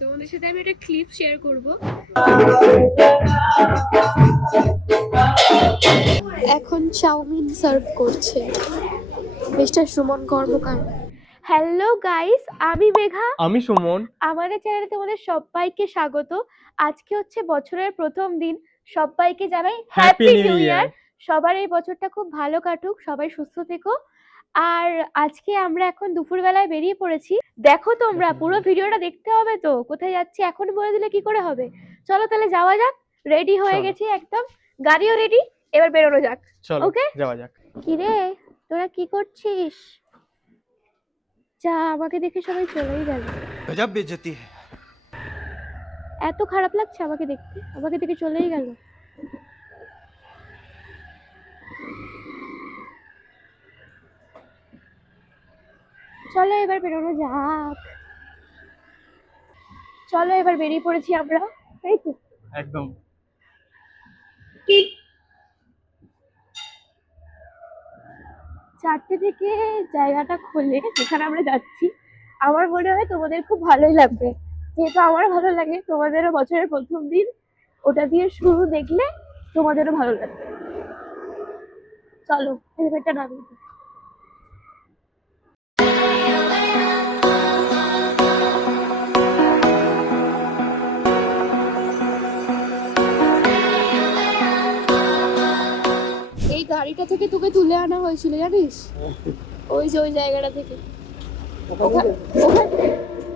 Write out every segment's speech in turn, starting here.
তোমাদের সাথে আমি একটা ক্লিপ শেয়ার করব। এখন চাউমিন সার্ভ করছে মিস্টার সুমন কর্মকার। হ্যালো গাইস, আমি মেঘা, আমি সুমন। আমাদের চ্যানেলে তোমাদের সবাইকে স্বাগত। আজকে হচ্ছে বছরের প্রথম দিন, সবাইকে জানাই হ্যাপি নিউ ইয়ার। সবার এই বছরটা খুব ভালো কাটুক, সবাই সুস্থ থেকো। আর আজকে আমরা এখন দুপুরবেলায় বেরিয়ে পড়েছি। দেখো তোমরা পুরো ভিডিওটা দেখতে হবে তো, কোথায় যাচ্ছি এখন বলে দিলে কি করে হবে। চলো তাহলে যাওয়া যাক, রেডি হয়ে গেছি একদম, গাড়িও রেডি, এবার বেরোনো যাক। ওকে, যাওয়া যাক। কি রে, তোরা কি করছিস? যা, আমাকে দেখে সবাই চলেই গেল। গজব বেইজ্জতি है। এত খারাপ লাগছে আমাকে দেখতে, আমাকে দেখে চলেই গেল। চলো এবার বেরোনো যাক। চলো এবার বেরিয়ে পড়েছি আমরা, তাই তো? একদম। চারটে থেকে জায়গাটা খোলে যেখানে আমরা যাচ্ছি। আমার মনে হয় তোমাদের খুব ভালোই লাগবে, যেহেতু আমার ভালো লাগে, তোমাদেরও বছরের প্রথম দিন, ওটা দিয়ে শুরু দেখলে তোমাদেরও ভালো লাগবে। চলো হেলমেটটা নামিয়ে দিই। এই গাড়িটা থেকে তোকে তুলে আনা হয়েছিল জানিস, ওই যে ওই জায়গাটা থেকে,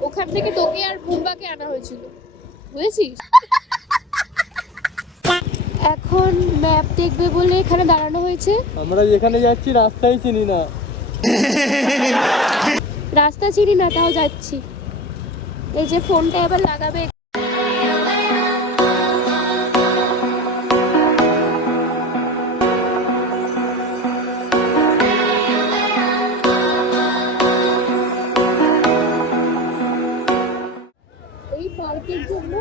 ওখান থেকে তোকে আর বুম্বাকে আনা হয়েছিল, বুঝেছিস? এখন ম্যাপ দেখবে বলে এখানে দাঁড়ানো হয়েছে। আমরা যেখানে যাচ্ছি রাস্তাই চিনি না। রাস্তা চিনি না, তাও যাচ্ছি। এই যে ফোনটা এবার লাগাবে। এই পার্কের জন্য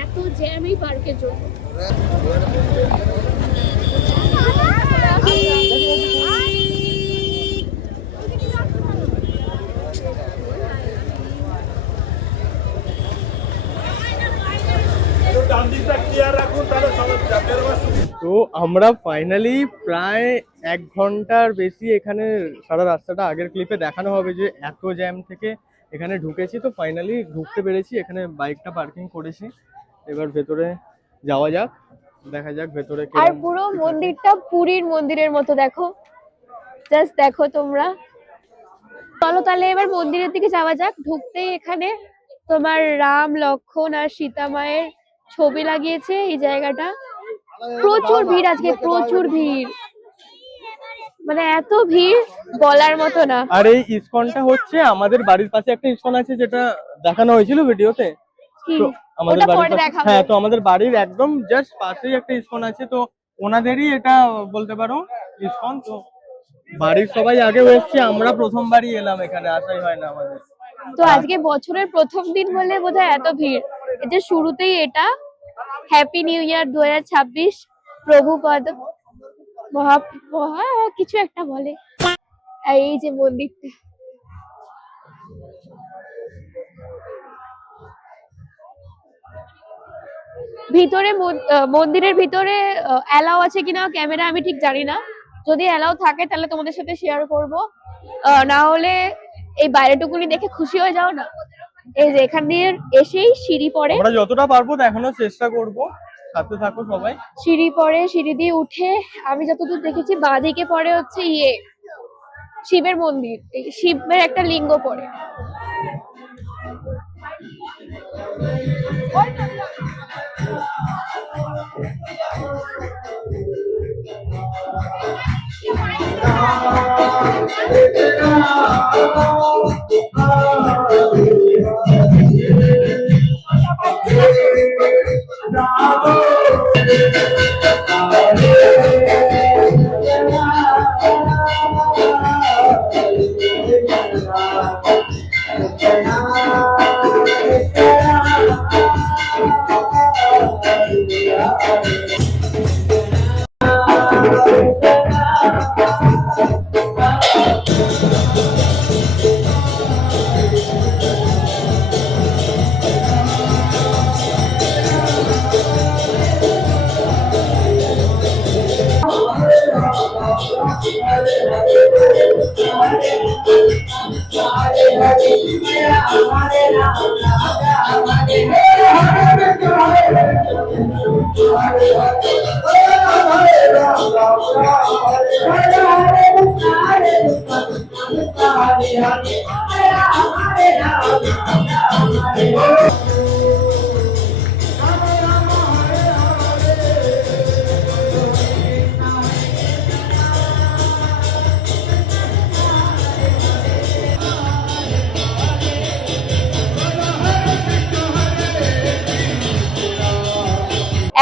এত জ্যাম এই পার্কের জন্য। তো আমরা ফাইনালি প্রায় 1 ঘন্টার বেশি এখানে, সারা রাস্তাটা আগের ক্লিপে দেখানো হবে যে এত জ্যাম থেকে এখানে ঢুকেছি। তো ফাইনালি ঢুকতে পেরেছি, এখানে বাইকটা পার্কিং করেছি। এবার ভেতরে যাওয়া যাক, দেখা যাক ভেতরে আর কেমন। পুরো মন্দিরটা পুরীর মন্দিরের মতো, দেখো, জাস্ট দেখো তোমরা। চলো তাহলে এবার মন্দিরের দিকে যাওয়া যাক। ঢুকতেই এখানে তোমার রাম, লক্ষ্মণ আর সীতা মায়ের ছবি লাগিয়েছে। এই জায়গাটা প্রচুর ভিড়, আজকে প্রচুর ভিড়, মানে এত ভিড় বলার মতো না। আর এই ইসকনটা হচ্ছে আমাদের বাড়ির পাশে একটা ইসকন আছে, যেটা দেখানো হয়েছিল ভিডিওতে। তো আমাদের বাড়ির পাশে, হ্যাঁ, তো আমাদের বাড়ির একদম জাস্ট পাশেই একটা ইসকন আছে। তো ওনাদেরই এটা বলতে পারো ইসকন। তো বাড়ির সবাই আগেও এসছে, আমরা প্রথমবারই এলাম, এখানে আসাই হয় না আমাদের। তো আজকে বছরের প্রথম দিন বলে বোধহয় এত ভিড়। এই যে শুরুতেই এটা হ্যাপি নিউ ইয়ার 2026, প্রভুপদ মহা মহা কিছু একটা বলে। এই যে মন্দিরটা, ভিতরে মন্দিরের ভিতরে অ্যালাউ আছে কিনা ক্যামেরা আমি ঠিক জানি না। যদি অ্যালাউ থাকে তাহলে তোমাদের সাথে শেয়ার করব, না হলে এই বাইরেটুকুনি দেখে খুশি হয়ে যাও না। এই যে এখান দিয়ে এসেই সিঁড়ি পড়ে, আমরা যতটা পারবো দেখানোর চেষ্টা করব, সাথে থাকো সবাই। সিঁড়ি পড়ে, সিঁড়ি দিয়ে উঠে আমি যতদূর দেখেছি বাঁদিকে পড়ে হচ্ছে শিবের মন্দির, শিবের একটা লিঙ্গ পড়ে।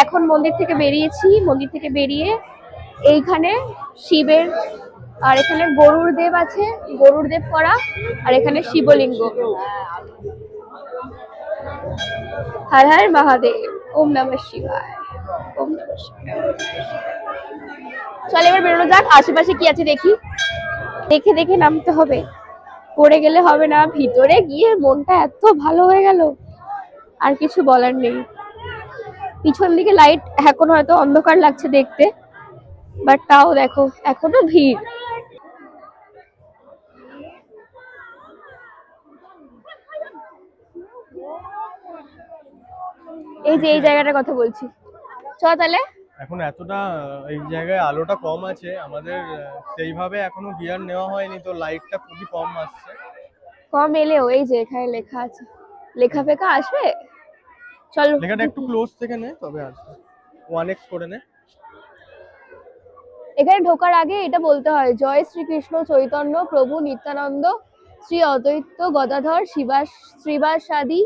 এখন মন্দির থেকে বেরিয়েছি, মন্দির থেকে বেরিয়ে এইখানে শিবের আর এখানে গরুর দেব আছে, গরুর দেব করা, আর এখানে শিবলিঙ্গ। হর হর মহাদেব, ওম নমঃ শিবায়, ওম নমঃ শিবায়। চল এবার বেরোনো যাক, আশেপাশে কি আছে দেখি, দেখে দেখে নামতে হবে, পড়ে গেলে হবে না। ভিতরে গিয়ে মনটা এত ভালো হয়ে গেল, আর কিছু বলার নেই। পিছন দিকে লাইট এখন হয়তো অন্ধকার লাগছে দেখতে, বাট তাও দেখো এখনো ভিড়। এই যে এই জায়গাটার কথা বলছি, চল তাহলে। এখন এতটা এই জায়গায় আলোটা কম আছে, আমাদের সেইভাবে এখনো গিয়ার নেওয়া হয়নি, তো লাইটটা খুবই কম আসছে। কম এলেও এই যে এখানে লেখা আছে, লেখা ফেখা আসবে। চল লেখাটা একটু ক্লোজ থেকে নে, তবে আসবে। 1x করে নে। এখানে ঢোকার আগে এটা বলতে হয়, জয় শ্রীকৃষ্ণ চৈতন্য প্রভু নিত্যানন্দ শ্রী অদ্বৈত গদাধর শ্রীবাসাদি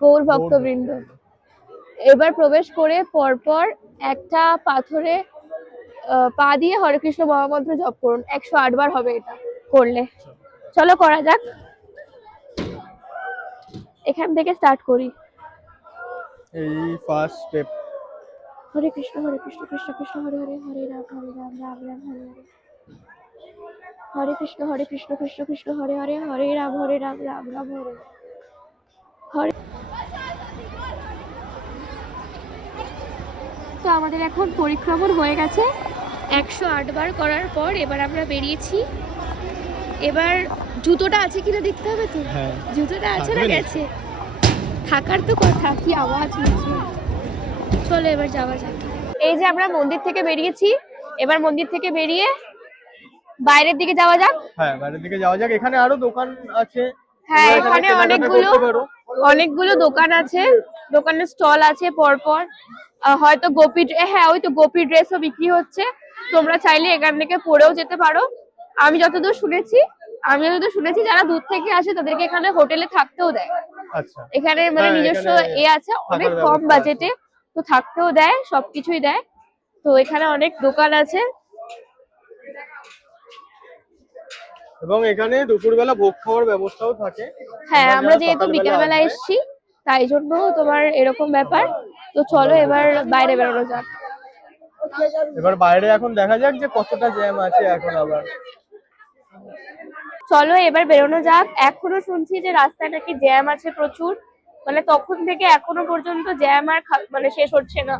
গৌর ভক্তবৃন্দ। এবার প্রবেশ করে পরপর একটা পাথরে পা দিয়ে হরে কৃষ্ণ মহামন্ত্র জপ করুন, 108 বার হবে এটা করলে। চলো করা যাক, এখান থেকে স্টার্ট করি। এই ফার্স্ট স্টেপ। হরে কৃষ্ণ কৃষ্ণ কৃষ্ণ হরে হরে, হরে রাম রাম রাম হরে হরে, হরে কৃষ্ণ কৃষ্ণ কৃষ্ণ হরে হরে, হরে রাম রাম রাম হরে হরে। তো আমাদের এখন পরিক্রমণ হয়ে গেছে 108 বার করার পর। এবার আমরা বেরিয়েছি। এবার জুতোটা আছে কিনা দেখতে হবে তো। জুতোটা আছে না গেছে, থাকার তো কথা। কি আওয়াজ হচ্ছে, চলো এবার যাওয়া যাক। এই যে আমরা মন্দির থেকে বেরিয়েছি, এবার মন্দির থেকে বেরিয়ে বাইরের দিকে যাওয়া যাক। হ্যাঁ, বাইরের দিকে যাওয়া যাক। এখানে আরো দোকান আছে। হ্যাঁ, এখানে অনেকগুলো দোকান আছে, দোকানের স্টল আছে পরপর। হয়তো হ্যাঁ ওই তো গোপী ড্রেসও বিক্রি হচ্ছে, তোমরা চাইলে এখান থেকে পরেও যেতে পারো। আমি যতদূর শুনেছি যারা দূর থেকে আসে তাদেরকে এখানে হোটেলে থাকতেও দেয়। আচ্ছা, এখানে মানে নিজস্ব আছে, অনেক কম বাজেটে, তো থাকতেও দেয়, সবকিছুই দেয়। তো এখানে অনেক দোকান আছে, এবং এখানে দুপুরবেলা ভোগ খাওয়ার ব্যবস্থাও থাকে। হ্যাঁ, আমরা যেহেতু বিকেলবেলা এসেছি তাই জন্য তোমার এরকম ব্যাপার। তো চলো এবার বাইরে বেরোনো যাক। এবার বাইরে এখন দেখা যাক যে কতটা জ্যাম আছে এখন আবার। চলো এবার বেরোনো যাক। এখনো শুনছি যে রাস্তায় নাকি জ্যাম আছে প্রচুর, মানে তখন থেকে এখনো পর্যন্ত জ্যাম আর মানে শেষ হচ্ছে না।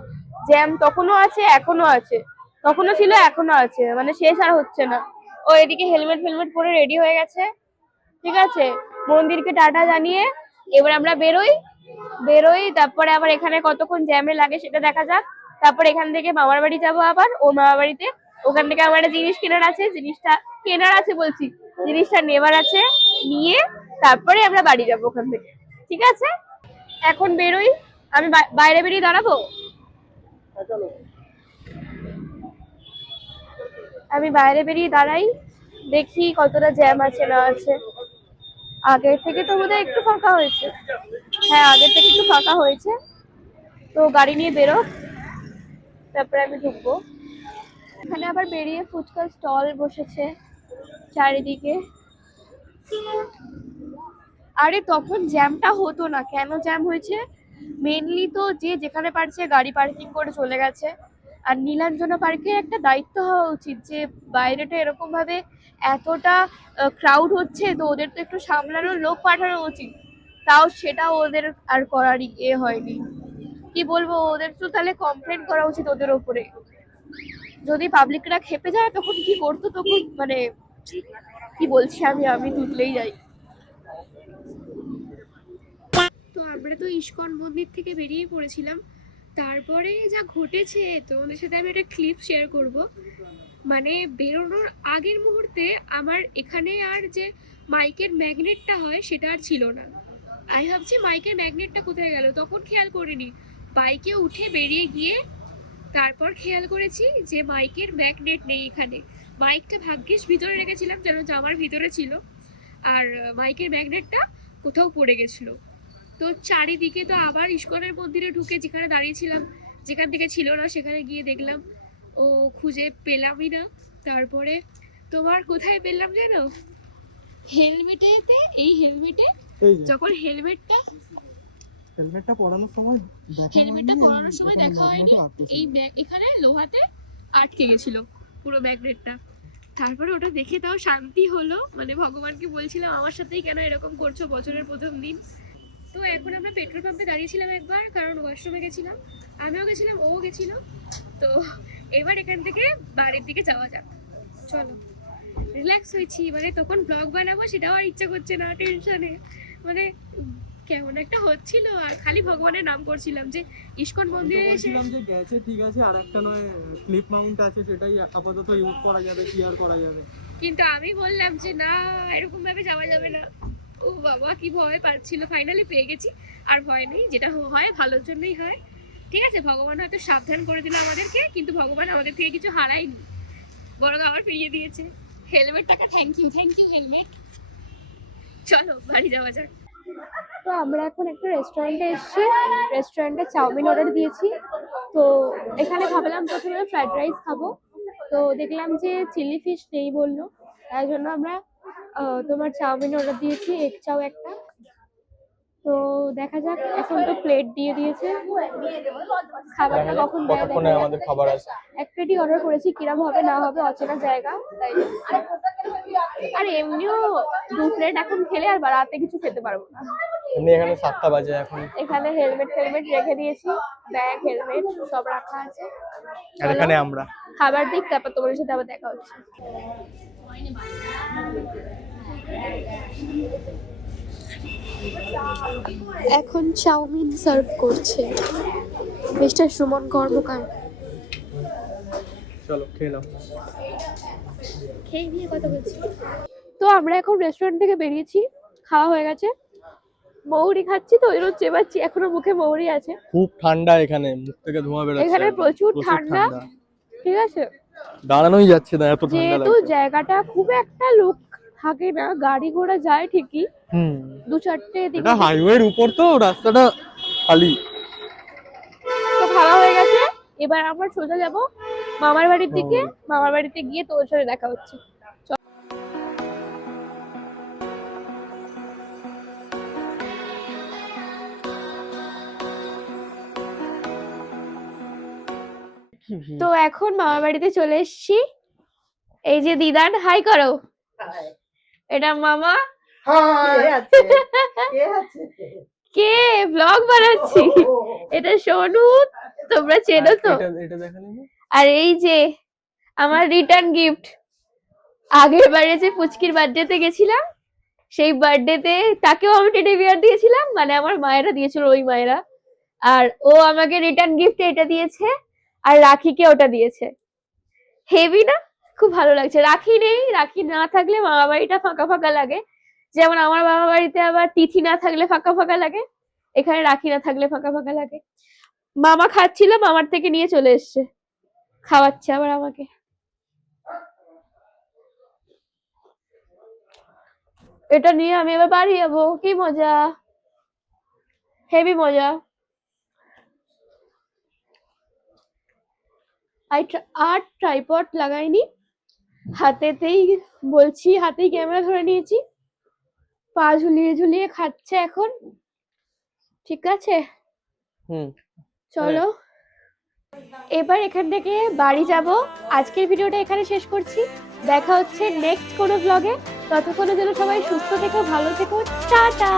জ্যাম তখনও আছে, এখনো আছে, তখনও ছিল, এখনো আছে, মানে শেষ আর হচ্ছে না। ও এদিকে হেলমেট পরে রেডি হয়ে গেছে। ঠিক আছে, মন্দিরকে টাটা জানিয়ে এবার আমরা বেরোই। তারপরে আবার এখানে কতক্ষণ জ্যামে লাগে সেটা দেখা যাক। তারপর এখান থেকে মামার বাড়ি যাবো, আবার ওর মামার বাড়িতে। ওখান থেকে আমার একটা জিনিস জিনিসটা নেবার আছে, নিয়ে তারপরে আমরা বাড়ি যাবো ওখান থেকে। ঠিক আছে, এখন বেরোই। আমি বাইরে বেরিয়ে দাঁড়াবো, আমি বাইরে বেরিয়ে দাঁড়াই, দেখি কতটা জ্যাম আছে না আছে। আগের থেকে তো বোধহয় একটু ফাঁকা হয়েছে। হ্যাঁ, আগের থেকে একটু ফাঁকা হয়েছে। তো গাড়ি নিয়ে বেরো, তারপরে আমি ঢুকবো। এখানে আবার বেরিয়ে ফুচকার স্টল বসেছে চারিদিকে। আরে তখন জ্যামটা হতো না, কেন জ্যাম হয়েছে? মেনলি তো যে যেখানে পারছে গাড়ি পার্কিং করে চলে গেছে। আর নীলাঞ্জনা পার্কের একটা দায়িত্ব হওয়া উচিত যে বাইরেটা এরকম ভাবে এতটা ক্রাউড হচ্ছে, তো ওদের তো একটু সামলানোর লোক পাঠানো উচিত। তাও সেটা ওদের আর করারই হয়নি। কি বলবো, ওদের তো তাহলে কমপ্লেন করা উচিত ওদের ওপরে। যদি পাবলিকরা খেপে যায় তখন কি করতো, তখন মানে কি বলছি আমি তুতলেই যাই। তো আমরা তো ইস্কন মন্দির থেকে বেরিয়ে পড়েছিলাম, তারপরে যা ঘটেছে তোমাদের সাথে আমি একটা ক্লিপ শেয়ার করব। মানে বেরোনোর আগের মুহূর্তে আমার এখানে আর যে মাইকের ম্যাগনেটটা হয় সেটা আর ছিল না। আমি ভাবছি মাইকের ম্যাগনেটটা কোথায় গেল, তখন খেয়াল করিনি। বাইকে উঠে বেরিয়ে গিয়ে তারপর খেয়াল করেছি যে মাইকের ম্যাগনেট নেই এখানে। মাইকটা ভাগ্যিস ভিতরে রেখেছিলাম, যেন জামার ভিতরে ছিল, আর মাইকের ম্যাগনেটটা কোথাও পড়ে গেছিল। তো চারিদিকে তো আবার ইস্কনের মন্দিরে ঢুকে যেখানে দাঁড়িয়েছিলাম, যেখান থেকে ছিল না সেখানে গিয়ে দেখলাম ও খুঁজে পেলামই না। তারপরে তোমার কোথায় পেলাম জানো, হেলমেটেতে, এই হেলমেটে, যখন হেলমেটটা পরানোর সময় দেখা হয়নি, এই এখানে লোহাতে আটকে গেছিল পুরো ম্যাগনেটটা। তারপরে ওটা দেখে তাও শান্তি হলো, মানে ভগবানকে বলছিলাম আমার সাথেই কেন এরকম করছো বছরের প্রথম দিন। তো এখন আমরা পেট্রোল পাম্পে দাঁড়িয়েছিলাম একবার, কারণ ওয়াশরুমে গেছিলাম, আমিও গেছিলাম, ও গেছিল। তো এবার এখান থেকে বাড়ির দিকে যাওয়া যাক, চলো। রিল্যাক্স হয়েছি, মানে তখন ব্লগ বানাবো সেটাও আর ইচ্ছা করছে না, টেনশনে মানে কেমন একটা হচ্ছিল, আর খালি ভগবানের নাম করছিলাম যে ইস্কন মন্দিরে এসে যে গেছে ঠিক আছে, আর একটা নয় ক্লিপ মাউন্ট আছে, সেটাই আপাতত ইউজ করা যাবে, শেয়ার করা যাবে। কিন্তু আমি বললাম যে না, এরকম ভাবে যাওয়া যাবে না। ও বাবা কি ভয় পাচ্ছিল, ফাইনালি পেয়ে গেছি। আর ভয় নেই, যেটা হয় ভালোর জন্যই হয়। ঠিক আছে, ভগবান হয়তো সাবধান করে দিল আমাদেরকে, কিন্তু ভগবান আমাদের থেকে কিছু হারায়নি, বরং আবার ফিরিয়ে দিয়েছে। হেলমেটটাকে থ্যাংক ইউ হেলমেট। চলো বাড়ি যাওয়া যাক। তো আমরা এখন একটা রেস্টুরেন্টে এসেছি, রেস্টুরেন্টে চাউমিন অর্ডার দিয়েছি। তো এখানে ভাবলাম প্রথমে ফ্রাইড রাইস খাবো, তো দেখলাম যে চিলি ফিশ নেই বললো, তাই জন্য আমরা তোমার চাউমিন অর্ডার দিয়েছি, এগ চাও একটা। তো দেখা যাক, এখন তো প্লেট দিয়ে দিয়েছে, খাবারটা কখন দেয় দেখা যাক। আমাদের খাবার আছে, এক প্লেটই অর্ডার করেছি, কিরম হবে না হবে অচেনা জায়গা তাই। আর এমনিও 2 প্লেট এখন খেলে আর রাতে কিছু খেতে পারবো না। এখানে 7টা বাজে এখন। এখানে হেলমেট রেখে দিয়েছি, ব্যাগ হেলমেট সব রাখা আছে। আর এখানে আমরা খাবার দিক, তারপর তোমাদের সাথে আবার দেখা হচ্ছে। এখন চাউমিন সার্ভ করছে মিস্টার সুমন কর্মকার। চলো খেয়ে নাও। খেয়ে নিয়ে কথা বলছি। তো আমরা এখন রেস্টুরেন্ট থেকে বেরিয়েছি, খাওয়া হয়ে গেছে, মৌরি খাচ্ছি, তো এরকম চেবাচ্ছি, এখনো মুখে মৌরি আছে। খুব ঠান্ডা এখানে, মুখ থেকে ধোঁয়া বেরোচ্ছে, এখানে প্রচুর ঠান্ডা। ঠিক আছে, দাঁড়ানোই যাচ্ছে না, এত ঠান্ডা লাগছে। যেহেতু জায়গাটা খুব একটা লোক থাকে না, গাড়ি ঘোড়া যায় ঠিকই, 2-4টে দিকে। এটা হাইওয়ের উপর তো, রাস্তাটা খালি। তো খাওয়া হয়ে গেছে, এবার আমরা সোজা যাব মামার বাড়ির দিকে। মামার বাড়িতে গিয়ে তোর সাথে দেখা হচ্ছে। তো এখন মামার বাড়িতে চলে এসেছি, এই যে দিদান, হাই করো। এটা মামা। কে ব্লগ বানাচ্ছি, এটা সোনু, তোমরা চেনো তো। আর এই যে আমার রিটার্ন গিফট, আগের বারে যে পুচকির বার্থডেতে গেছিলাম, সেই বার্থডেতে তাকেও আমি টেডি বিয়ার দিয়েছিলাম, মানে আমার মায়েরা দিয়েছিল, ওই মায়েরা। আর ও আমাকে রিটার্ন গিফটে এটা দিয়েছে, আর রাখিকে ওটা দিয়েছে। হেভি না, খুব ভালো লাগছে। রাখি নেই, রাখি না থাকলে মামা বাড়িটা ফাঁকা ফাঁকা লাগে, যেমন আমার মামা বাড়িতে আবার তিথি না থাকলে ফাঁকা ফাঁকা লাগে, এখানে রাখি না থাকলে ফাঁকা ফাঁকা লাগে। মামা খাচ্ছিল, মামার থেকে নিয়ে চলে এসছে, খাওয়াচ্ছে আবার আমাকে। এটা নিয়ে আমি এবার বাড়ি যাবো, কি মজা, হেভি মজা। আর ট্রাইপড লাগাইনি, হাতেতেই বলছি, হাতেই ক্যামেরা ধরে নিয়েছি, পা ঝুলিয়ে ঝুলিয়ে খাচ্ছে এখন। ঠিক আছে, চলো এবার এখান থেকে বাড়ি যাব। আজকের ভিডিওটা এখানে শেষ করছি, দেখা হচ্ছে নেক্সট কোনো ব্লগে। ততক্ষণে যেন সবাই সুস্থ থেকো, ভালো থেকো, টাটা।